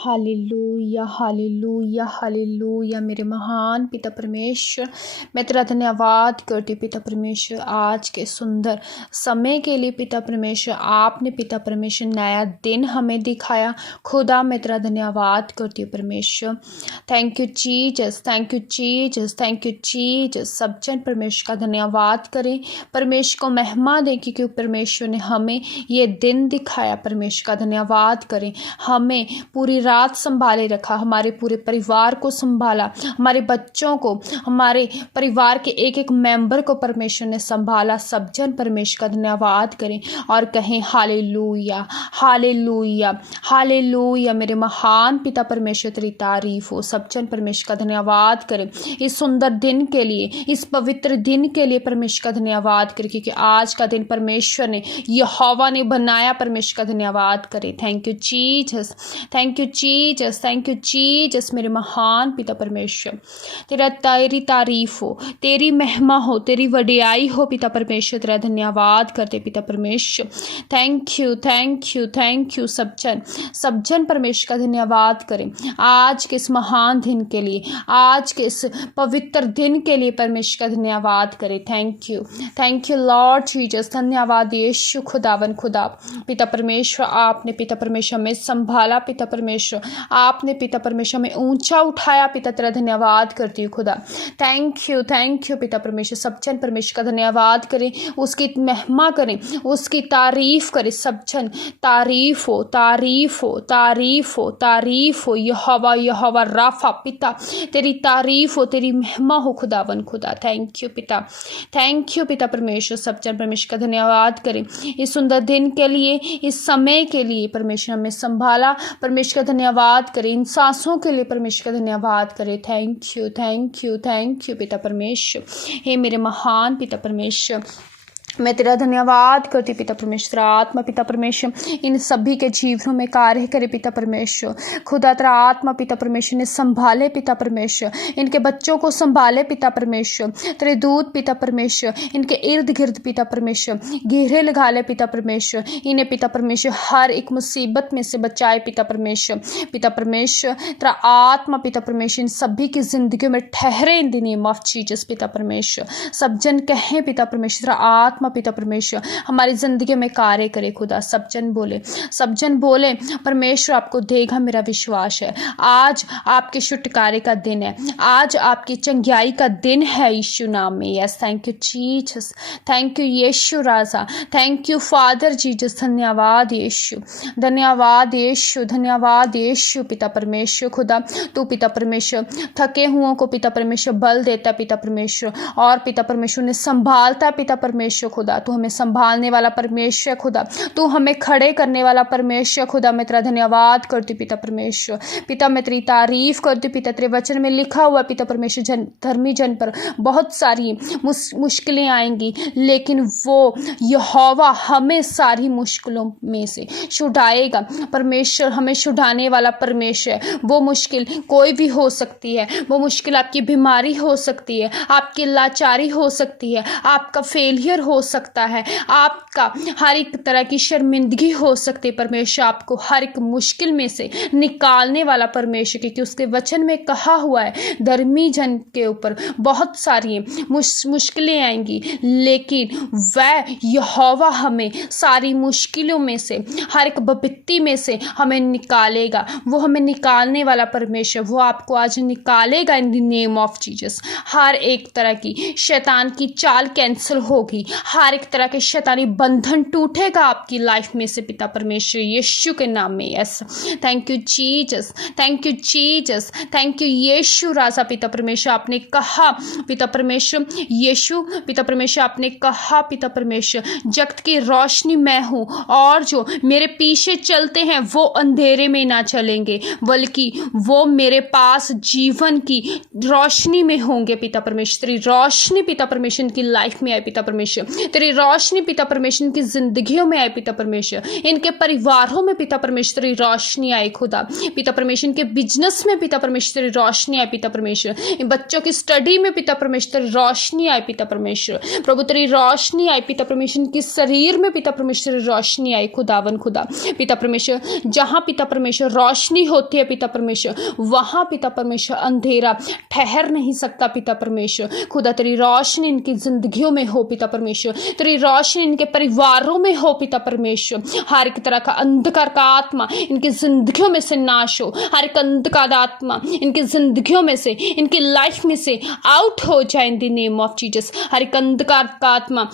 Hallelujah hallelujah hallelujah. मेरे महान पिता परमेश्वर, मैं तेरा धन्यवाद करती हूँ पिता परमेश्वर, आज के सुंदर समय के लिए पिता परमेश्वर। आपने पिता परमेश्वर नया दिन हमें दिखाया। खुदा मैं तेरा धन्यवाद करती हूँ परमेश्वर। Thank you Jesus, thank you Jesus, thank you Jesus. सब जन परमेश्वर का धन्यवाद करें, परमेश्वर को महिमा दें, क्योंकि परमेश्वर ने हमें ये दिन दिखाया। परमेश्वर का धन्यवाद करें, हमें पूरी रात संभाले रखा, हमारे पूरे परिवार को संभाला, हमारे बच्चों को, हमारे परिवार के एक एक मेंबर को परमेश्वर ने संभाला। सब जन परमेश्वर का धन्यवाद करें और कहें हालेलुया हालेलुया हालेलुया। मेरे महान पिता परमेश्वर तेरी तारीफ हो। सब जन परमेश्वर का धन्यवाद करें इस सुंदर दिन के लिए, इस पवित्र दिन के लिए परमेश्वर का धन्यवाद करें, क्योंकि आज का दिन परमेश्वर ने, यहोवा ने बनाया। परमेश्वर का धन्यवाद करें। Thank you Jesus, thank you Jesus, thank you Jesus. मेरे महान पिता परमेश्वर, तेरी तारीफ हो, तेरी महिमा हो, तेरी वडियाई हो पिता परमेश्वर। तेरा धन्यवाद करते पिता परमेश्वर। Thank you thank you thank you. सब जन परमेश्वर का धन्यवाद करें आज के इस महान दिन के लिए, आज के इस पवित्र दिन के लिए परमेश्वर का धन्यवाद करें। Thank you Lord Jesus. धन्यवाद यीशु खुदावन खुदा। पिता परमेश्वर, आपने पिता परमेश्वर में संभाला। पिता परमेश्वर, आपने पिता परमेश्वर में ऊंचा उठाया। पिता तेरा धन्यवाद करती हूँ खुदा। थैंक यू पिता परमेश्वर। सब जन परमेश्वर का धन्यवाद करें, उसकी महिमा करें, उसकी तारीफ करें। सब जन तारीफ हो, तारीफ हो, तारीफ हो, तारीफ हो। यहोवा यहोवा राफा, पिता तेरी तारीफ हो, तेरी महिमा हो खुदावन खुदा। थैंक यू पिता परमेश्वर। सब जन परमेश्वर का धन्यवाद करें इस सुंदर दिन के लिए, इस समय के लिए। परमेश्वर हमें संभाला। परमेश्वर का धन्यवाद करें इन सांसों के लिए। परमेश्वर का धन्यवाद करें। थैंक यू पिता परमेश्वर। हे मेरे महान पिता परमेश्वर, मैं तेरा धन्यवाद करती पिता परमेश्वर। आत्मा पिता परमेश्वर इन सभी के जीवनों में कार्य करे पिता परमेश्वर। खुदा तेरा आत्मा पिता परमेश्वर ने संभाले पिता परमेश्वर, इनके बच्चों को संभाले पिता परमेश्वर। तेरे दूत पिता परमेश्वर इनके इर्द गिर्द पिता परमेश्वर घेरे लगा ले पिता परमेश्वर। इन्हें पिता परमेश्वर हर एक मुसीबत में से बचाए पिता परमेश्वर। पिता परमेश्वर तेरा आत्मा पिता परमेश्वर इन सभी की जिंदगियों में ठहरे इन द नेम ऑफ जीसस पिता परमेश्वर। सब जन कहें पिता परमेश्वर, तेरा आत्मा पिता परमेश्वर हमारी जिंदगी में कार्य करे खुदा। सब जन बोले परमेश्वर आपको देगा, मेरा विश्वास है। आज आपके छुटकारे का दिन है, आज आपकी चंगाई का दिन है यीशु नाम में। Yes, thank you Jesus, thank you Yeshu राजा, थैंक यू फादर जीसस। धन्यवाद यीशु, धन्यवाद यीशु, धन्यवाद यीशु। पिता परमेश्वर खुदा, तू पिता परमेश्वर थके हुओं को पिता परमेश्वर बल देता पिता परमेश्वर, और पिता परमेश्वर ने संभालता पिता परमेश्वर खुदा। तू हमें संभालने वाला परमेश्वर खुदा, तू हमें खड़े करने वाला परमेश्वर खुदा। मैं तेरा धन्यवाद करती पिता परमेश्वर। पिता मैं तेरी तारीफ करती पिता। तेरे वचन में लिखा हुआ पिता परमेश्वर, धर्मी जन पर बहुत सारी मुश्किलें आएंगी, लेकिन वो यहोवा हमें सारी मुश्किलों में से छुड़ाएगा। परमेश्वर हमें छुड़ाने वाला परमेश्वर। वो मुश्किल कोई भी हो सकती है, वो मुश्किल आपकी बीमारी हो सकती है, आपकी लाचारी हो सकती है, आपका फेलियर हो सकता है, आपका हर एक तरह की शर्मिंदगी हो सकती है। परमेश्वर आपको हर एक मुश्किल में से निकालने वाला परमेश्वर, क्योंकि उसके वचन में कहा हुआ है धर्मी जन के ऊपर बहुत सारी मुश्किलें आएंगी, लेकिन वह यहोवा हमें सारी मुश्किलों में से, हर एक विपत्ति में से हमें निकालेगा। वो हमें निकालने वाला परमेश्वर, वो आपको आज निकालेगा in the name of Jesus. हर एक तरह की शैतान की चाल कैंसिल होगी, हर एक तरह के शैतानी बंधन टूटेगा आपकी लाइफ में से पिता परमेश्वर यीशु के नाम में। Yes, thank you Jesus, thank you Jesus, thank you Yeshu राजा। पिता परमेश्वर आपने कहा पिता परमेश्वर यीशु, पिता परमेश्वर आपने कहा पिता परमेश्वर, जगत की रोशनी मैं हूँ, और जो मेरे पीछे चलते हैं वो अंधेरे में ना चलेंगे, बल्कि वो मेरे पास जीवन की रोशनी में होंगे पिता परमेश्वर। तेरी रोशनी पिता परमेश्वर की लाइफ में आए पिता परमेश्वर। तेरी रोशनी पिता परमेश्वर इनकी जिंदगियों में आए पिता परमेश्वर, इनके परिवारों में पिता परमेश्वर तेरी रोशनी आए खुदा। पिता परमेश्वर इनके बिजनेस में पिता परमेश्वर तेरी रोशनी आए पिता परमेश्वर, इन बच्चों की स्टडी में पिता परमेश्वर तेरी रोशनी आए पिता परमेश्वर, प्रभु तेरी रोशनी आए पिता परमेश्वर इनके शरीर में पिता परमेश्वर तेरी रोशनी आए खुदावन खुदा। पिता परमेश्वर जहाँ पिता परमेश्वर रोशनी होती है पिता परमेश्वर, वहाँ पिता परमेश्वर अंधेरा ठहर नहीं सकता पिता परमेश्वर खुदा। तेरी रोशनी इनकी जिंदगियों में हो पिता परमेश्वर, तेरी रोशनी इनके परिवारों में हो पिता परमेश्वर। हर एक तरह का अंधकार का आत्मा इनकी जिंदगियों में से नाश हो, हर एक अंधकार आत्मा इनकी जिंदगियों में से, इनकी लाइफ में से आउट हो जाए in the name of Jesus. हर एक अंधकार का आत्मा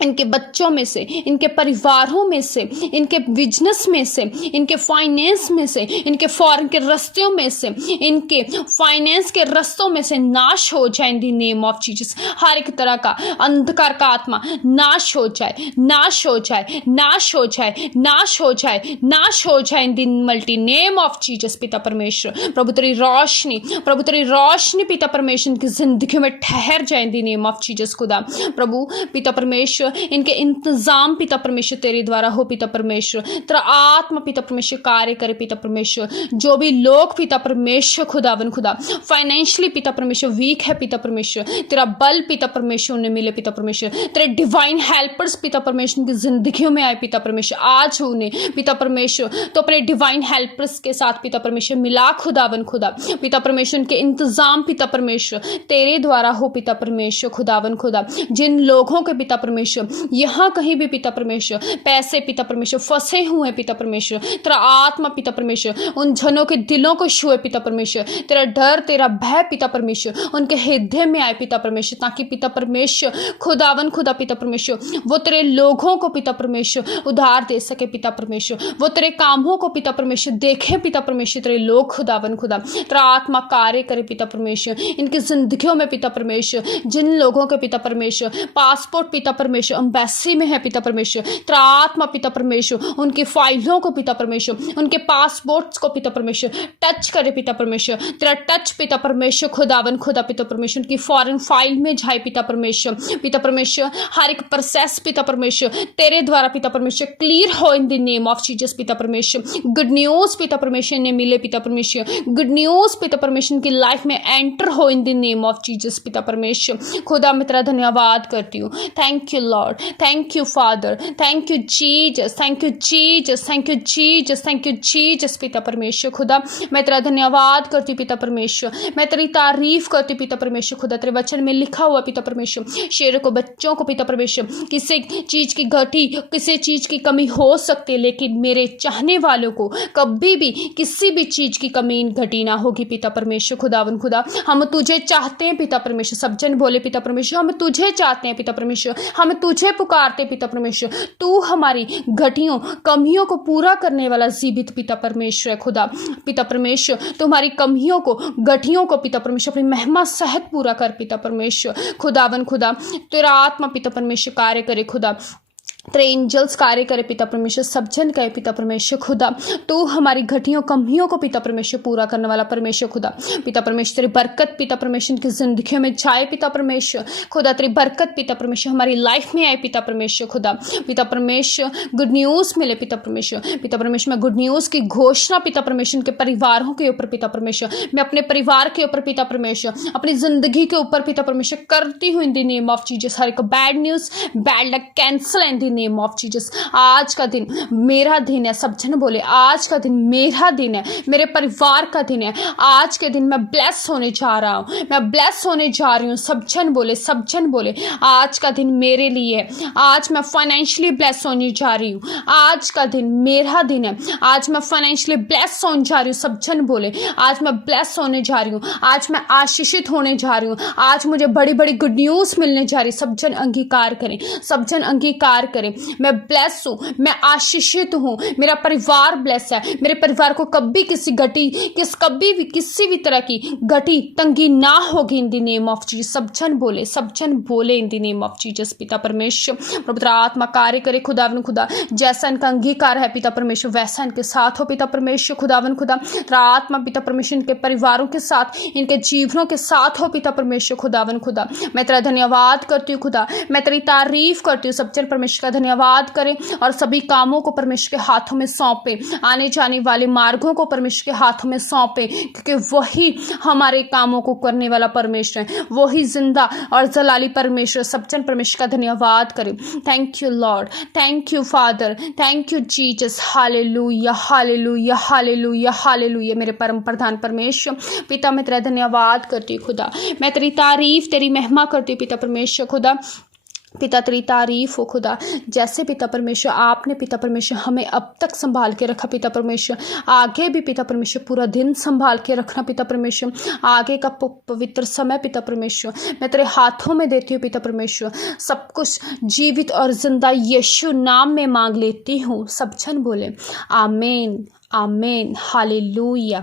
इनके बच्चों में से, इनके परिवारों में से, इनके बिजनेस में से, इनके फाइनेंस में से, इनके फॉरेन के रस्तों में से, इनके फाइनेंस के रस्तों में से नाश हो जाए in the name of Jesus. हर एक तरह का अंधकार का आत्मा नाश हो जाए, नाश हो जाए, नाश हो जाए, नाश हो जाए, नाश हो जाए in the multi name of Jesus पिता परमेश्वर। प्रभु तेरी रोशनी, प्रभु तेरी रोशनी पिता परमेश्वर की जिंदगी में ठहर जाए in the name of Jesus खुदा। प्रभु पिता परमेश्वर इनके इंतजाम पिता परमेश्वर तेरे द्वारा हो पिता परमेश्वर, तेरा आत्मा पिता परमेश्वर कार्य करे पिता परमेश्वर। जो भी लोग पिता परमेश्वर खुदावन खुदा फाइनेंशियली पिता परमेश्वर वीक है पिता परमेश्वर, तेरा बल पिता परमेश्वर उन्हें मिले पिता परमेश्वर, तेरे डिवाइन हेल्पर्स पिता परमेश्वर की जिंदगियों में आए पिता परमेश्वर। आज उन्हें पिता परमेश्वर तो अपने डिवाइन हेल्पर्स के साथ पिता परमेश्वर मिला खुदावन खुदा। पिता परमेश्वर के इंतजाम पिता परमेश्वर तेरे द्वारा हो पिता परमेश्वर खुदावन खुदा। जिन लोगों के पिता परमेश्वर यहाँ कहीं भी पिता परमेश्वर पैसे पिता परमेश्वर फंसे हुए हैं पिता परमेश्वर, तेरा आत्मा पिता परमेश्वर उन जनों के दिलों को छुए पिता परमेश्वर। तेरा डर, तेरा भय पिता परमेश्वर उनके हृदय में आए पिता परमेश्वर, ताकि पिता परमेश्वर खुदावन खुदा पिता परमेश्वर वो तेरे लोगों को पिता परमेश्वर उधार दे सके पिता परमेश्वर, वो तेरे कामों को पिता परमेश्वर देखे पिता परमेश्वर। तेरे लोग खुदावन खुदा तेरा आत्मा कार्य करे पिता परमेश्वर इनकी जिंदगियों में पिता परमेश्वर। जिन लोगों के पिता परमेश्वर पासपोर्ट पिता परमेश्वर एम्बेसी में है पिता परमेश्वर, तेरा आत्मा पिता परमेश्वर उनकी फाइलों को पिता परमेश्वर, उनके पासपोर्ट्स को पिता परमेश्वर टच करे पिता परमेश्वर। तेरा टच पिता परमेश्वर खुदावन खुदा पिता परमेश्वर की फॉरेन फाइल में जाए पिता परमेश्वर। पिता परमेश्वर हर एक प्रोसेस पिता परमेश्वर तेरे द्वारा पिता परमेश्वर क्लियर हो इन द नेम ऑफ जीसस पिता परमेश्वर। गुड न्यूज पिता परमेश्वर ने मिले पिता परमेश्वर, गुड न्यूज पिता परमेश्वर की लाइफ में एंटर हो इन द नेम ऑफ जीसस पिता परमेश्वर। खुदा मैं तेरा धन्यवाद करती हूँ। Thank you Lord, thank you Father, thank you Jesus, thank you Jesus, thank you Jesus, thank you Jesus पिता परमेश्वर खुदा मैं तेरा धन्यवाद करती पिता परमेश्वर, मैं तेरी तारीफ करती पिता परमेश्वर खुदा। तेरे वचन में लिखा हुआ पिता परमेश्वर शेरों को बच्चों को पिता परमेश्वर किसी चीज की घटी किसी चीज की कमी हो सकती है, लेकिन मेरे चाहने वालों को कभी भी किसी भी चीज की कमी घटी ना होगी पिता परमेश्वर खुदावन खुदा। हम तुझे चाहते हैं पिता परमेश्वर, सब जन बोले पिता परमेश्वर हम तुझे चाहते हैं पिता परमेश्वर, हम तुझे पुकारते पिता परमेश्वर। तू हमारी घटियों कमियों को पूरा करने वाला जीवित पिता परमेश्वर है खुदा। पिता परमेश्वर तुम्हारी कमियों को घटियों को पिता परमेश्वर अपनी महिमा सहित पूरा कर पिता परमेश्वर खुदावन खुदा। तेरा आत्मा पिता परमेश्वर कार्य करे खुदा, तेरे एंजल्स कार्य करे पिता परमेश्वर, सब जन कहे पिता परमेश्वर खुदा। तू हमारी घटियों कमियों को पिता परमेश्वर पूरा करने वाला परमेश्वर खुदा। पिता परमेश्वर तेरी बरकत पिता परमेश्वर की जिंदगी में जाए पिता परमेश्वर खुदा। तेरी बरकत पिता परमेश्वर हमारी लाइफ में आए पिता परमेश्वर खुदा। पिता परमेश्वर गुड न्यूज़ मिले पिता परमेश्वर। पिता परमेश्वर मैं गुड न्यूज़ की घोषणा पिता परमेश्वर के परिवारों के ऊपर पिता परमेश्वर, मैं अपने परिवार के ऊपर पिता परमेश्वर, अपनी जिंदगी के ऊपर पिता परमेश्वर करती हूँ in the name of Jesus. हर एक bad news bad luck cancel in the name of Jesus. आज का दिन मेरा दिन है, सब जन बोले आज का दिन मेरा दिन है, मेरे परिवार का दिन है। आज के दिन मैं ब्लेस होने जा रहा हूँ, मैं ब्लेस होने जा रही हूँ। सब जन बोले, सब जन बोले आज का दिन मेरे लिए है। आज मैं फाइनेंशियली ब्लेस होने जा रही हूँ, आज का दिन मेरा दिन है। आज मैं फाइनेंशियली ब्लेस होने जा रही हूँ। सब जन बोले आज मैं ब्लेस होने जा रही हूँ, आज मैं आशीषित होने जा रही हूँ, आज मुझे बड़ी बड़ी गुड न्यूज़ मिलने जा रही है। सब जन अंगीकार करें, सब जन अंगीकार करें। करें। मैं ब्लेस हूँ, मैं आशीषित हूँ, मेरा परिवार ब्लेस है। मेरे परिवार को कभी कभी भी किसी भी तरह की घटी तंगी ना होगी इन द नेम ऑफ जीसस। सब जन बोले इन द नेम ऑफ जीसस। पिता परमेश्वर पवित्र आत्मा कार्य करे खुदावन खुदा, जैसा इनका अंगीकार है पिता परमेश्वर वैसा इनके साथ हो पिता परमेश्वर खुदावन खुदा। आत्मा पिता परमेश्वर इनके परिवारों के साथ, इनके जीवनों के साथ हो पिता परमेश्वर खुदावन खुदा। मैं तेरा धन्यवाद करती हूँ खुदा, मैं तेरी तारीफ करती हूँ। सब जन परमेश्वर का धन्यवाद करें और सभी कामों को परमेश्वर के हाथों में सौंपे, आने जाने वाले मार्गों को परमेश्वर के हाथों में सौंपे, क्योंकि वही हमारे कामों को करने वाला परमेश्वर है, वही जिंदा और जलाली परमेश्वर। सब जन परमेश्वर का धन्यवाद करें। Thank you Lord, thank you father, thank you Jesus. Hallelujah hallelujah hallelujah hallelujah. मेरे परम प्रधान परमेश्वर पिता, मैं तेरा धन्यवाद करती हूँ खुदा, मैं तेरी तारीफ तेरी महिमा करती हूँ पिता परमेश्वर खुदा। पिता तेरी तारीफ हो खुदा, जैसे पिता परमेश्वर आपने पिता परमेश्वर हमें अब तक संभाल के रखा पिता परमेश्वर, आगे भी पिता परमेश्वर पूरा दिन संभाल के रखना पिता परमेश्वर। आगे का पवित्र समय पिता परमेश्वर मैं तेरे हाथों में देती हूँ पिता परमेश्वर। सब कुछ जीवित और जिंदा यीशु नाम में मांग लेती हूँ। सब जन बोले आमीन आमीन हालेलुया।